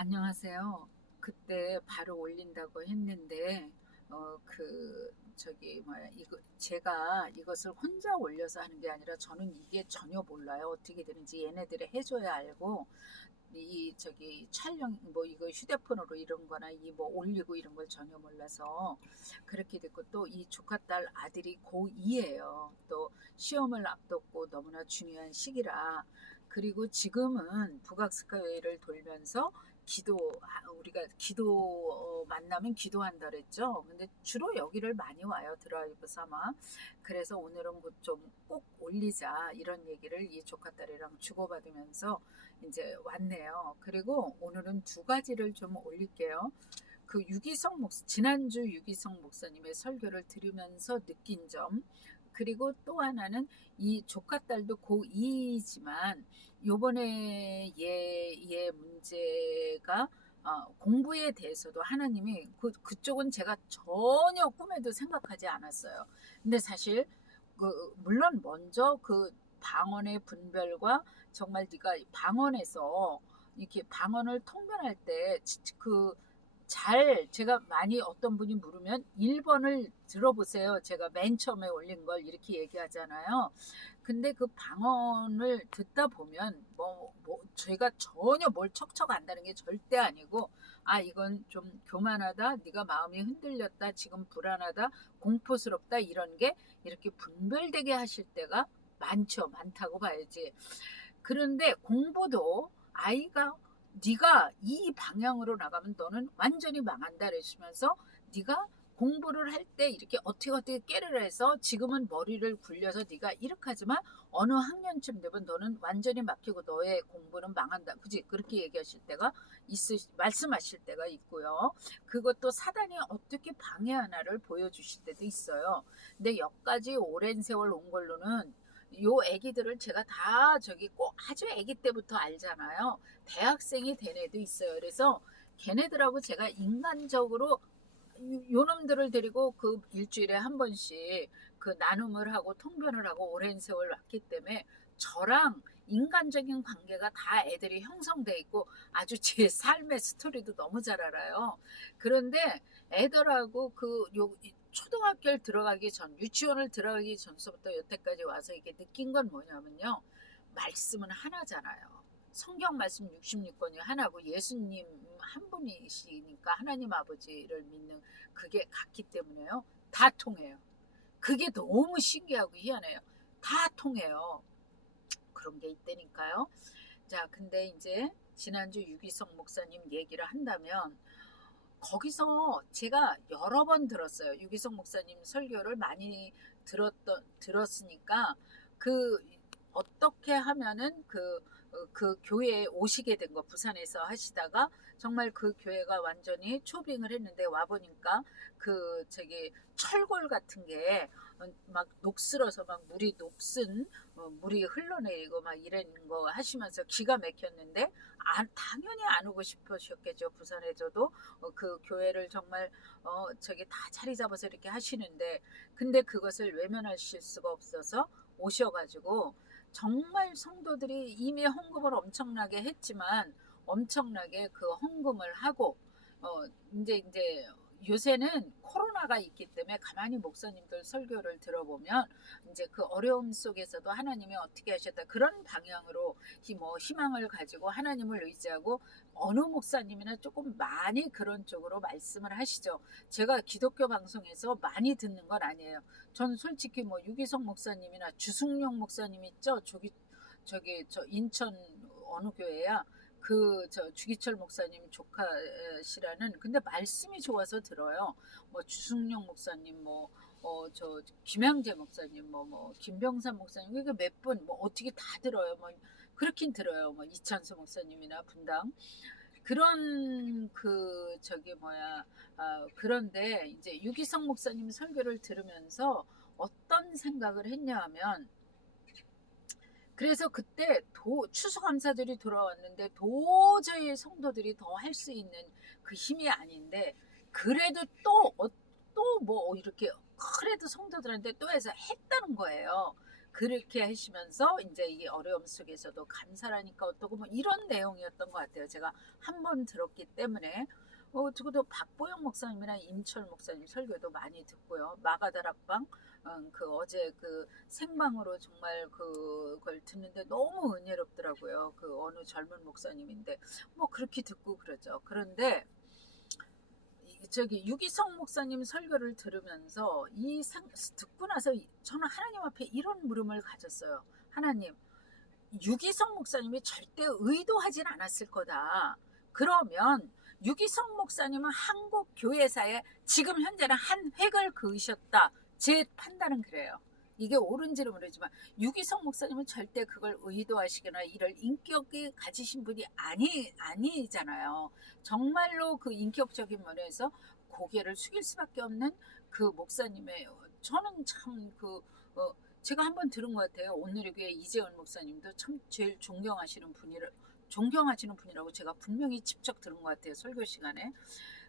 안녕하세요. 그때 바로 올린다고 했는데, 이거, 제가 이것을 혼자 올려서 하는 게 아니라 저는 이게 전혀 몰라요. 어떻게 되는지 얘네들이 해줘야 알고, 촬영, 뭐 이거 휴대폰으로 이런 거나 이 뭐 올리고 이런 걸 전혀 몰라서 그렇게 됐고, 또 이 조카 딸 아들이 고2예요. 또 시험을 앞뒀고 너무나 중요한 시기라. 그리고 지금은 북악스카이를 돌면서 우리가 만나면 기도한다 그랬죠. 근데 주로 여기를 많이 와요. 드라이브 삼아. 그래서 오늘은 좀 꼭 올리자 이런 얘기를 이 조카 딸이랑 주고받으면서 이제 왔네요. 그리고 오늘은 두 가지를 좀 올릴게요. 지난주 유기성 목사님의 설교를 들으면서 느낀 점, 그리고 또 하나는 이 조카 딸도 고2이지만 요번에 얘 문제가 공부에 대해서도 하나님이 그쪽은 제가 전혀 꿈에도 생각하지 않았어요. 근데 사실 물론 먼저 그 방언의 분별과 정말 네가 방언에서 이렇게 방언을 통변할 때 제가 많이 어떤 분이 물으면 1번을 들어보세요. 제가 맨 처음에 올린 걸 이렇게 얘기하잖아요. 근데 그 방언을 듣다 보면 제가 전혀 뭘 척척 안다는 게 절대 아니고, 이건 좀 교만하다, 네가 마음이 흔들렸다, 지금 불안하다, 공포스럽다, 이런 게 이렇게 분별되게 하실 때가 많다고 봐야지. 그런데 공부도 아이가 네가 이 방향으로 나가면 너는 완전히 망한다 그러시면서, 네가 공부를 할 때 이렇게 어떻게 깨를 해서 지금은 머리를 굴려서 네가 이렇게 하지만 어느 학년쯤 되면 너는 완전히 막히고 너의 공부는 망한다. 그지? 그렇게 얘기하실 때가 말씀하실 때가 있고요. 그것도 사단이 어떻게 방해하나를 보여주실 때도 있어요. 근데 여기까지 오랜 세월 온 걸로는 요 애기들을 제가 다 꼭 아주 애기 때부터 알잖아요. 대학생이 된 애도 있어요. 그래서 걔네들하고 제가 인간적으로 요놈들을 데리고 그 일주일에 한 번씩 그 나눔을 하고 통변을 하고 오랜 세월 왔기 때문에 저랑 인간적인 관계가 다 애들이 형성돼 있고 아주 제 삶의 스토리도 너무 잘 알아요. 그런데 애들하고 초등학교를 들어가기 전, 유치원을 들어가기 전서부터 여태까지 와서 이게 느낀 건 뭐냐면요. 말씀은 하나잖아요. 성경 말씀 66권이 하나고 예수님 한 분이시니까 하나님 아버지를 믿는 그게 같기 때문에요. 다 통해요. 그게 너무 신기하고 희한해요. 다 통해요. 그런 게 있다니까요. 자, 근데 이제 지난주 유기성 목사님 얘기를 한다면 거기서 제가 여러 번 들었어요. 유기성 목사님 설교를 많이 들었으니까 그 어떻게 하면은 그 교회에 오시게 된 거, 부산에서 하시다가 정말 그 교회가 완전히 초빙을 했는데 와보니까 철골 같은 게 막 녹슬어서 막 물이 흘러내리고 막 이런 거 하시면서 기가 막혔는데, 당연히 안 오고 싶으셨겠죠. 부산에서도 그 교회를 정말 다 자리 잡아서 이렇게 하시는데, 근데 그것을 외면하실 수가 없어서 오셔가지고 정말 성도들이 이미 헌금을 엄청나게 했지만 엄청나게 그 헌금을 하고 이제 요새는 코로나가 있기 때문에 가만히 목사님들 설교를 들어보면 이제 그 어려움 속에서도 하나님이 어떻게 하셨다 그런 방향으로 희망을 가지고 하나님을 의지하고 어느 목사님이나 조금 많이 그런 쪽으로 말씀을 하시죠. 제가 기독교 방송에서 많이 듣는 건 아니에요. 전 솔직히 유기성 목사님이나 주승용 목사님 있죠. 저 인천 어느 교회야. 주기철 목사님 조카시라는, 근데 말씀이 좋아서 들어요. 주승용 목사님, 김양재 목사님, 김병삼 목사님, 이게 몇 분, 어떻게 다 들어요. 그렇긴 들어요. 이찬수 목사님이나 분당. 그런 그런데 이제 유기성 목사님 설교를 들으면서 어떤 생각을 했냐 하면, 그래서 그때 추수감사절이 돌아왔는데 도저히 성도들이 더 할 수 있는 그 힘이 아닌데, 그래도 이렇게 그래도 성도들한테 또 해서 했다는 거예요. 그렇게 하시면서 이제 이 어려움 속에서도 감사라니까 어떠고 뭐 이런 내용이었던 것 같아요. 제가 한 번 들었기 때문에. 저도 박보영 목사님이나 임철 목사님 설교도 많이 듣고요. 마가다락방 그 어제 그 생방으로 정말 그걸 듣는데 너무 은혜롭더라고요. 그 어느 젊은 목사님인데 뭐 그렇게 듣고 그러죠. 그런데 저기 유기성 목사님 설교를 들으면서 듣고 나서 저는 하나님 앞에 이런 물음을 가졌어요. 하나님, 유기성 목사님이 절대 의도하진 않았을 거다. 그러면 유기성 목사님은 한국 교회사에 지금 현재는 한 획을 그으셨다. 제 판단은 그래요. 이게 옳은지는 모르지만 유기성 목사님은 절대 그걸 의도하시거나 이럴 인격이 가지신 분이 아니잖아요. 정말로 그 인격적인 면에서 고개를 숙일 수밖에 없는 그 목사님의 저는 참 제가 한번 들은 것 같아요. 오늘의 교회 이재원 목사님도 참 제일 존경하시는 분이라고 제가 분명히 직접 들은 것 같아요. 설교 시간에.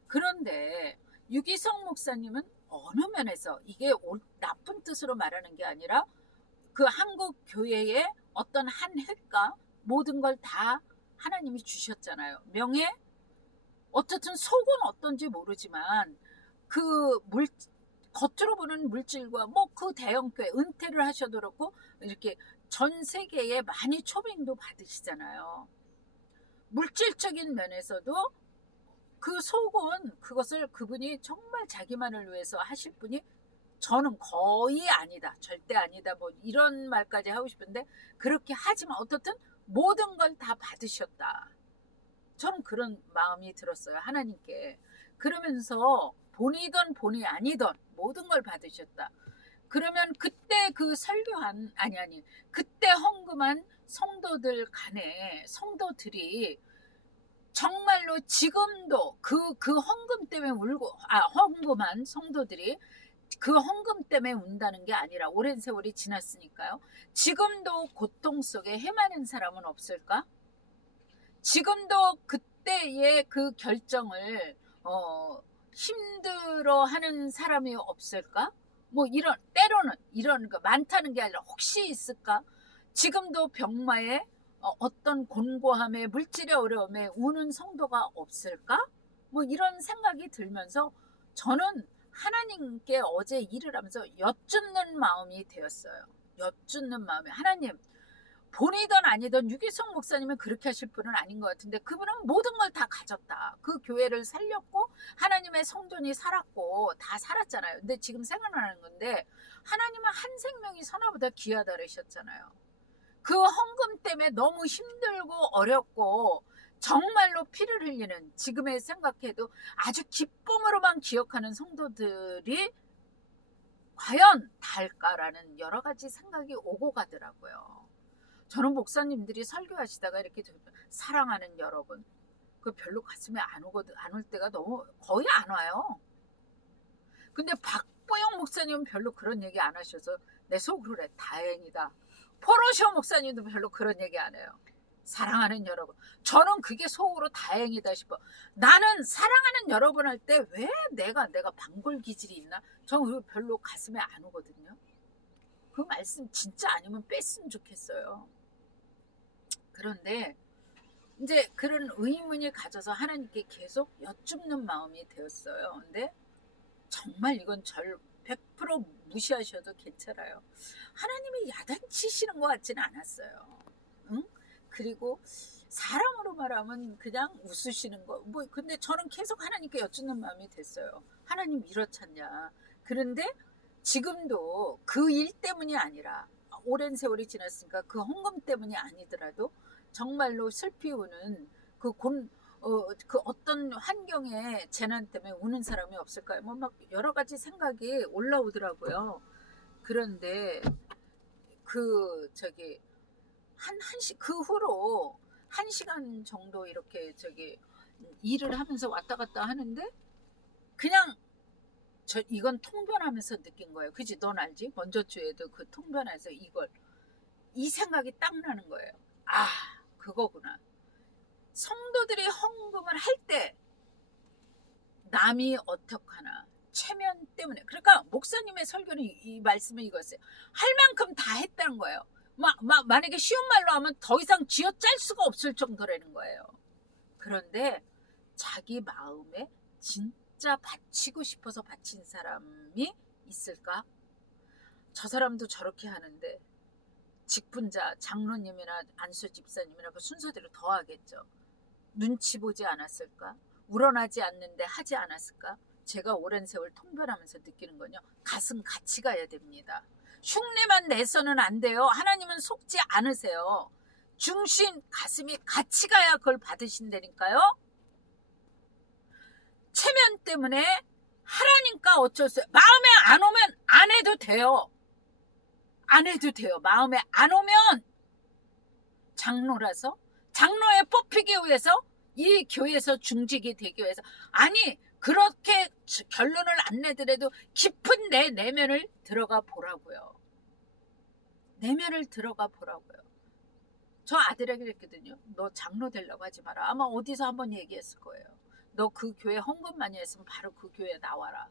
그런데 유기성 목사님은 어느 면에서 이게 나쁜 뜻으로 말하는 게 아니라 그 한국 교회의 어떤 한 획과 모든 걸 다 하나님이 주셨잖아요. 명예? 어떻든 속은 어떤지 모르지만 겉으로 보는 물질과 뭐 그 대형교회 은퇴를 하셔도 그렇고 이렇게 전 세계에 많이 초빙도 받으시잖아요. 물질적인 면에서도 그 속은 그것을 그분이 정말 자기만을 위해서 하실 분이 저는 거의 아니다. 절대 아니다. 뭐 이런 말까지 하고 싶은데 그렇게 하지만 어떻든 모든 걸 다 받으셨다. 저는 그런 마음이 들었어요. 하나님께. 그러면서 본이든 본이 아니든 모든 걸 받으셨다. 그러면 그때 그 그때 헌금한 성도들 간에 성도들이 정말로 지금도 그 헌금 때문에 헌금한 성도들이 그 헌금 때문에 운다는 게 아니라 오랜 세월이 지났으니까요. 지금도 고통 속에 헤매는 사람은 없을까? 지금도 그때의 그 결정을 힘들어하는 사람이 없을까? 뭐 때로는 이런 거 많다는 게 아니라 혹시 있을까? 지금도 병마에 어떤 곤고함에 물질의 어려움에 우는 성도가 없을까? 뭐 이런 생각이 들면서 저는 하나님께 어제 일을 하면서 여쭙는 마음이 되었어요. 여쭙는 마음이 하나님 본이든 아니든 유기성 목사님은 그렇게 하실 분은 아닌 것 같은데 그분은 모든 걸 다 가졌다. 그 교회를 살렸고 하나님의 성전이 살았고 다 살았잖아요. 근데 지금 생각나는 건데 하나님은 한 생명이 선화보다 귀하다 그러셨잖아요. 그 헌금 때문에 너무 힘들고 어렵고 정말로 피를 흘리는 지금에 생각해도 아주 기쁨으로만 기억하는 성도들이 과연 달까라는 여러 가지 생각이 오고 가더라고요. 저는 목사님들이 설교하시다가 이렇게 사랑하는 여러분 그 별로 가슴에 안 올 때가 너무 거의 안 와요. 근데 박보영 목사님은 별로 그런 얘기 안 하셔서 내 속으로 그래 다행이다. 포로시오 목사님도 별로 그런 얘기 안 해요. 사랑하는 여러분. 저는 그게 속으로 다행이다 싶어. 나는 사랑하는 여러분 할 때 왜 내가 방골 기질이 있나? 저는 별로 가슴에 안 오거든요. 그 말씀 진짜 아니면 뺐으면 좋겠어요. 그런데 이제 그런 의문이 가져서 하나님께 계속 여쭙는 마음이 되었어요. 근데 정말 이건 100% 무시하셔도 괜찮아요. 하나님이 야단치시는 것 같지는 않았어요. 응? 그리고 사람으로 말하면 그냥 웃으시는 거. 뭐 근데 저는 계속 하나님께 여쭙는 마음이 됐어요. 하나님 이렇잖냐. 그런데 지금도 그 일 때문이 아니라 오랜 세월이 지났으니까 그 헌금 때문이 아니더라도 정말로 슬피 우는 그 어떤 환경의 재난 때문에 우는 사람이 없을까요? 뭐 막 여러 가지 생각이 올라오더라고요. 그런데 그 후로 1시간 정도 이렇게 일을 하면서 왔다 갔다 하는데 그냥 이건 통변하면서 느낀 거예요. 그치? 넌 알지? 먼저 주에도 그 통변에서 이 생각이 딱 나는 거예요. 아, 그거구나. 성도들이 헌금을 할 때 남이 어떡하나 체면 때문에. 그러니까 목사님의 설교는 이 말씀은 이거였어요. 할 만큼 다 했다는 거예요. 만약에 쉬운 말로 하면 더 이상 쥐어짤 수가 없을 정도라는 거예요. 그런데 자기 마음에 진짜 바치고 싶어서 바친 사람이 있을까? 저 사람도 저렇게 하는데 직분자 장로님이나 안수 집사님이나 그 순서대로 더 하겠죠. 눈치 보지 않았을까? 우러나지 않는데 하지 않았을까? 제가 오랜 세월 통변하면서 느끼는 건요. 가슴 같이 가야 됩니다. 흉내만 내서는 안 돼요. 하나님은 속지 않으세요. 중심 가슴이 같이 가야 그걸 받으신다니까요. 체면 때문에 하라니까 어쩔 수 없어요. 마음에 안 오면 안 해도 돼요. 안 해도 돼요. 마음에 안 오면 장로라서 장로에 뽑히기 위해서 이 교회에서 중직이 되기 위해서 아니 그렇게 결론을 안 내더라도 깊은 내 내면을 들어가 보라고요. 내면을 들어가 보라고요. 저 아들에게 그랬거든요. 너 장로 되려고 하지 마라. 아마 어디서 한번 얘기했을 거예요. 너 그 교회 헌금 많이 했으면 바로 그 교회에 나와라.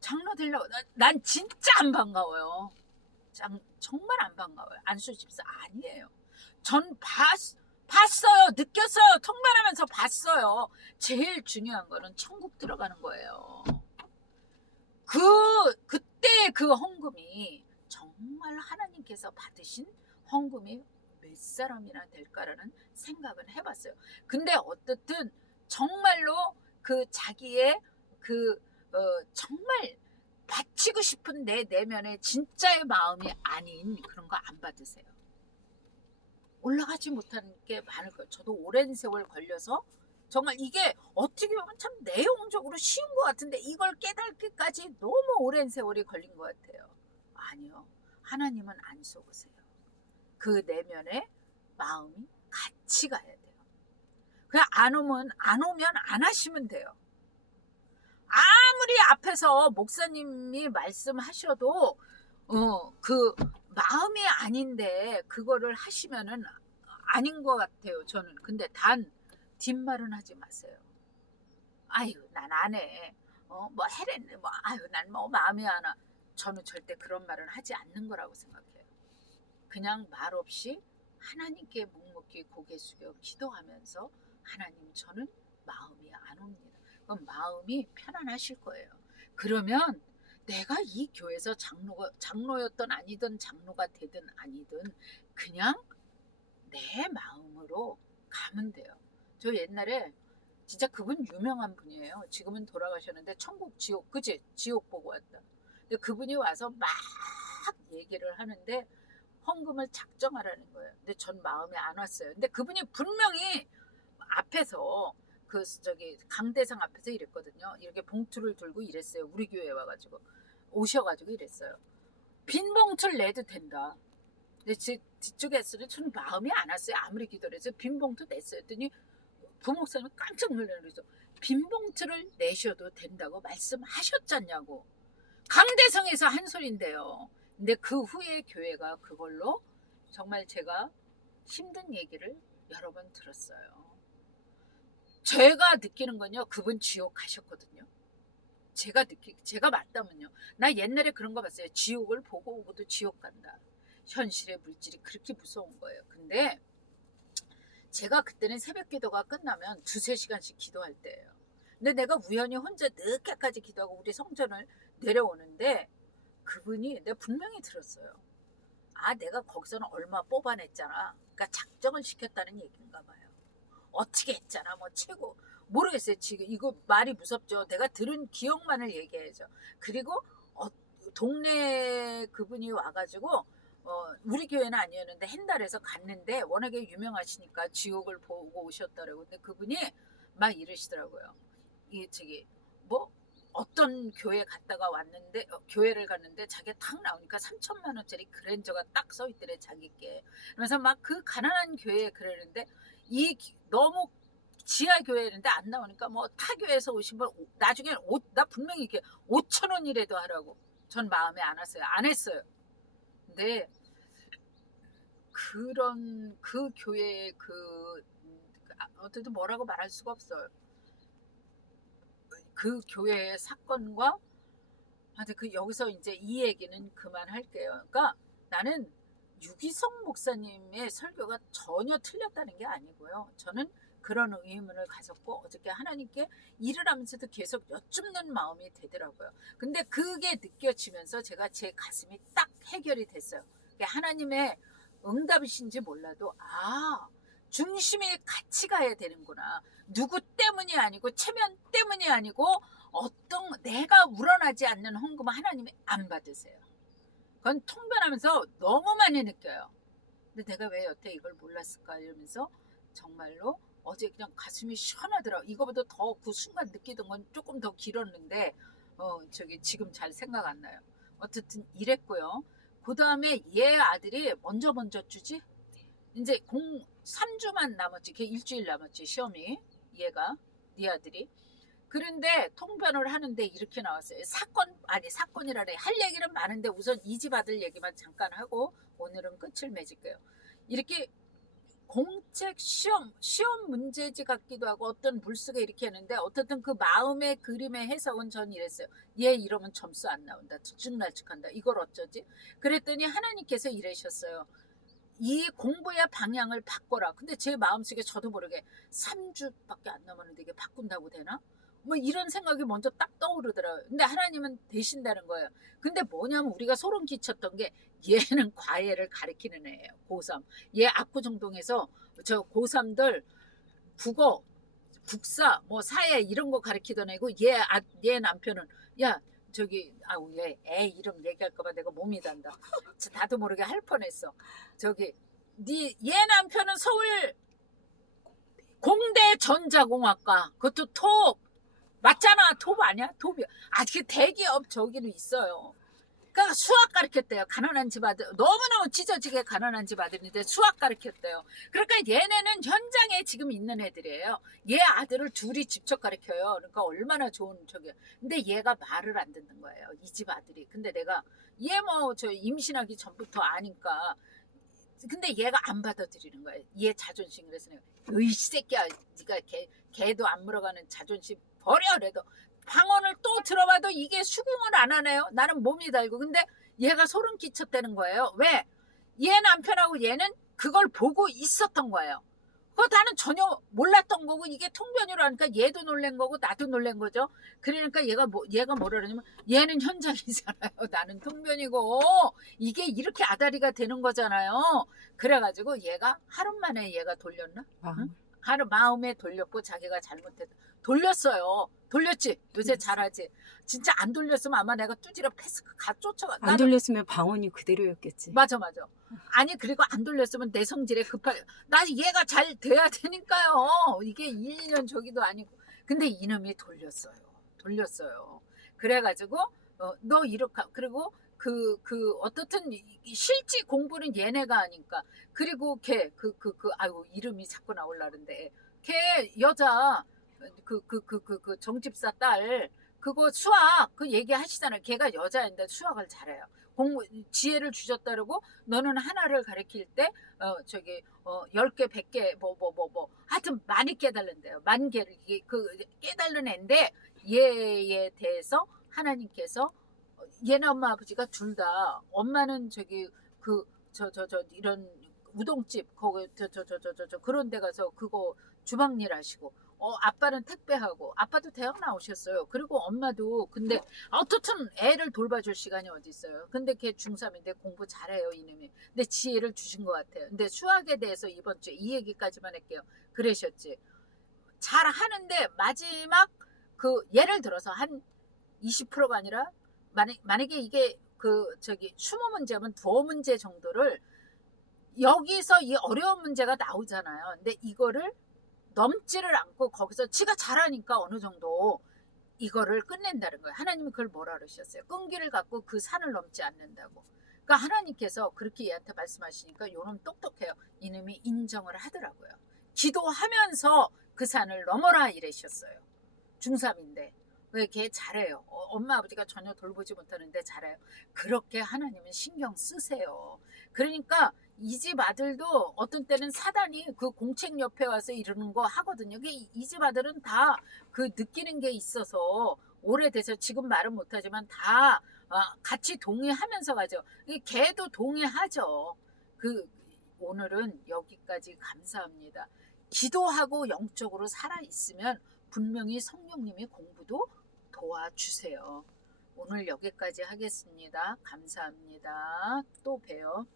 장로 되려고. 난 진짜 안 반가워요. 정말 안 반가워요. 안수 집사 아니에요. 전 봤어요. 느꼈어요. 통변하면서 봤어요. 제일 중요한 거는 천국 들어가는 거예요. 그때 그 헌금이 정말 하나님께서 받으신 헌금이 몇 사람이나 될까라는 생각은 해봤어요. 근데 어떻든 정말로 그 자기의 정말 바치고 싶은 내 내면의 진짜의 마음이 아닌 그런 거 안 받으세요. 올라가지 못하는 게 많을 거예요. 저도 오랜 세월 걸려서 정말 이게 어떻게 보면 참 내용적으로 쉬운 것 같은데 이걸 깨닫기까지 너무 오랜 세월이 걸린 것 같아요. 아니요. 하나님은 안 속으세요. 그 내면의 마음이 같이 가야 돼요. 그냥 안 오면 안 하시면 돼요. 아무리 앞에서 목사님이 말씀하셔도 그 마음이 아닌데 그거를 하시면은 아닌 것 같아요. 저는. 근데 단 뒷말은 하지 마세요. 아유 난 안 해. 뭐 해랬네. 뭐 아유 난 뭐 마음이 안 와. 저는 절대 그런 말은 하지 않는 거라고 생각해요. 그냥 말 없이 하나님께 묵묵히 고개 숙여 기도하면서 하나님 저는 마음이 안 옵니다. 그럼 마음이 편안하실 거예요. 그러면 내가 이 교회에서 장로였던 아니든 장로가 되든 아니든 그냥 내 마음으로 가면 돼요. 저 옛날에 진짜 그분 유명한 분이에요. 지금은 돌아가셨는데 천국 지옥 그지? 지옥 보고 왔다. 근데 그분이 와서 막 얘기를 하는데 헌금을 작정하라는 거예요. 근데 전 마음에 안 왔어요. 근데 그분이 분명히 앞에서 강대상 앞에서 이랬거든요. 이렇게 봉투를 들고 이랬어요. 우리 교회에 와가지고 오셔가지고 이랬어요. 빈 봉투를 내도 된다. 근데 뒤쪽에 했을 때 저는 마음이 안 왔어요. 아무리 기도를 해서 빈 봉투 냈어요. 했더니 부목사님은 깜짝 놀라서 그래서 빈 봉투를 내셔도 된다고 말씀하셨잖냐고. 강대성에서 한 소린데요. 근데 그 후에 교회가 그걸로 정말 제가 힘든 얘기를 여러 번 들었어요. 제가 느끼는 건요. 그분 지옥 가셨거든요. 제가 맞다면요. 나 옛날에 그런 거 봤어요. 지옥을 보고 오고도 지옥 간다. 현실의 물질이 그렇게 무서운 거예요. 근데 제가 그때는 새벽 기도가 끝나면 2-3시간씩 기도할 때예요. 근데 내가 우연히 혼자 늦게까지 기도하고 우리 성전을 내려오는데 그분이 내가 분명히 들었어요. 아 내가 거기서는 얼마 뽑아냈잖아. 그러니까 작정을 시켰다는 얘기인가 봐요. 어떻게 했잖아. 뭐 최고 모르겠어요. 지금 이거 말이 무섭죠. 내가 들은 기억만을 얘기해야죠. 그리고 동네 그분이 와가지고 우리 교회는 아니었는데 헨달에서 갔는데 워낙에 유명하시니까 지옥을 보고 오셨더라고요. 근데 그분이 막 이러시더라고요. 뭐 어떤 교회 갔다가 왔는데 교회를 갔는데 자기가 탁 나오니까 3천만 원짜리 그랜저가 딱 써 있더래 자기께. 그래서 막 그 가난한 교회에 그러는데 너무 지하 교회인데 안 나오니까 뭐 타 교회에서 오신 분 나중에 나 분명히 이렇게 5천 원이라도 하라고. 전 마음에 안 왔어요. 안 했어요. 근데 그런 그 교회의 어쨌든 뭐라고 말할 수가 없어요. 그 교회의 사건과 하여튼 그 여기서 이제 이 얘기는 그만할게요. 그러니까 나는 유기성 목사님의 설교가 전혀 틀렸다는 게 아니고요. 저는 그런 의문을 가졌고 어저께 하나님께 일을 하면서도 계속 여쭙는 마음이 되더라고요. 근데 그게 느껴지면서 제가 제 가슴이 딱 해결이 됐어요. 그게 하나님의 응답이신지 몰라도 중심이 같이 가야 되는구나. 누구 때문이 아니고 체면 때문이 아니고 어떤 내가 우러나지 않는 헌금은 하나님이 안 받으세요. 그건 통변하면서 너무 많이 느껴요. 근데 내가 왜 여태 이걸 몰랐을까 이러면서 정말로 어제 그냥 가슴이 시원하더라고. 이거보다 더 그 순간 느끼던 건 조금 더 길었는데 지금 잘 생각 안 나요. 어쨌든 이랬고요. 그 다음에 얘 아들이 먼저 주지? 이제 3주만 남았지. 걔 일주일 남았지 시험이. 얘가 네 아들이. 그런데 통변을 하는데 이렇게 나왔어요. 사건이라네. 할 얘기는 많은데 우선 이 집 아들 얘기만 잠깐 하고 오늘은 끝을 맺을게요. 이렇게 공책 시험 문제지 같기도 하고 어떤 물속에 이렇게 했는데 어떻든 그 마음의 그림의 해석은 전 이랬어요. 얘 이러면 점수 안 나온다. 들쭉날쭉한다. 이걸 어쩌지? 그랬더니 하나님께서 이러셨어요. 이 공부의 방향을 바꿔라. 근데 제 마음속에 저도 모르게 3주밖에 안 남았는데 이게 바꾼다고 되나? 뭐 이런 생각이 먼저 딱 떠오르더라고요. 근데 하나님은 되신다는 거예요. 근데 뭐냐면 우리가 소름 끼쳤던 게 얘는 과외를 가르치는 애예요. 고3. 얘 압구정동에서 저 고3들 국어, 국사, 뭐 사회 이런 거 가르치던 애고 얘 남편은 얘 이름 얘기할까봐 내가 몸이 단다. 나도 모르게 할 뻔했어. 얘 남편은 서울 공대 전자공학과 그것도 톱 맞잖아. 톱 아니야? 톱이야. 그 대기업 저기는 있어요. 그러니까 수학 가르쳤대요. 가난한 집 아들. 너무너무 찢어지게 가난한 집 아들인데 수학 가르쳤대요. 그러니까 얘네는 현장에 지금 있는 애들이에요. 얘 아들을 둘이 직접 가르쳐요. 그러니까 얼마나 좋은 저기. 근데 얘가 말을 안 듣는 거예요. 이 집 아들이. 근데 내가 얘 저 임신하기 전부터 아니까. 근데 얘가 안 받아들이는 거예요. 얘 자존심. 그래서 내가 으이 새끼야. 네가 걔도 안 물어가는 자존심 버려. 그래도 방언을 또 들어봐도 이게 수긍을 안 하네요. 나는 몸이 달고. 근데 얘가 소름 끼쳤다는 거예요. 왜? 얘 남편하고 얘는 그걸 보고 있었던 거예요. 그거 나는 전혀 몰랐던 거고 이게 통변으로 하니까 얘도 놀란 거고 나도 놀란 거죠. 그러니까 얘가 뭐라 그러냐면 얘는 현장이잖아요. 나는 통변이고 이게 이렇게 아다리가 되는 거잖아요. 그래가지고 얘가 하루 만에 얘가 돌렸나? 응? 하루 마음에 돌렸고 자기가 잘못했다. 돌렸어요. 돌렸지. 요새 잘하지. 진짜 안 돌렸으면 아마 내가 뚜지러 패스 쫓아가. 안 돌렸으면 방언이 그대로였겠지. 맞아. 아니 그리고 안 돌렸으면 내 성질에 급하게 나 얘가 잘 돼야 되니까요. 이게 1, 2년 저기도 아니고. 근데 이놈이 돌렸어요. 그래가지고 너 이렇게 그리고 어떻든 실지 공부는 얘네가 하니까. 그리고 걔 아이고 이름이 자꾸 나올라는데 걔 여자 정집사 딸 그거 수학 그 얘기하시잖아요. 걔가 여자인데 수학을 잘해요. 지혜를 주셨다고 너는 하나를 가르칠 때 10개 100개 하여튼 많이 깨달는데요. 10,000개를 깨달는 애인데 얘에 대해서 하나님께서 얘네 엄마 아버지가 둘 다 엄마는 이런 우동집 거기 그런 데 가서 그거 주방일 하시고 아빠는 택배하고 아빠도 대학 나오셨어요. 그리고 엄마도 근데 어떻든 애를 돌봐줄 시간이 어디 있어요. 근데 걔 중3인데 공부 잘해요 이놈이. 근데 지혜를 주신 것 같아요. 근데 수학에 대해서 이번 주에 이 얘기까지만 할게요. 그러셨지. 잘하는데 마지막 예를 들어서 한 20%가 아니라 만약에 이게 20문제면 2문제 정도를 여기서 이 어려운 문제가 나오잖아요. 근데 이거를 넘지를 않고 거기서 지가 잘하니까 어느 정도 이거를 끝낸다는 거예요. 하나님이 그걸 뭐라 그러셨어요? 끈기를 갖고 그 산을 넘지 않는다고. 그러니까 하나님께서 그렇게 얘한테 말씀하시니까 요놈 똑똑해요. 이놈이 인정을 하더라고요. 기도하면서 그 산을 넘어라 이러셨어요. 중3인데. 왜 걔 잘해요. 엄마 아버지가 전혀 돌보지 못하는데 잘해요. 그렇게 하나님은 신경 쓰세요. 그러니까 이 집 아들도 어떤 때는 사단이 그 공책 옆에 와서 이러는 거 하거든요. 이 집 아들은 다 그 느끼는 게 있어서 오래돼서 지금 말은 못하지만 다 같이 동의하면서 가죠. 걔도 동의하죠. 그 오늘은 여기까지 감사합니다. 기도하고 영적으로 살아 있으면 분명히 성령님이 공부도 도와주세요. 오늘 여기까지 하겠습니다. 감사합니다. 또 봬요.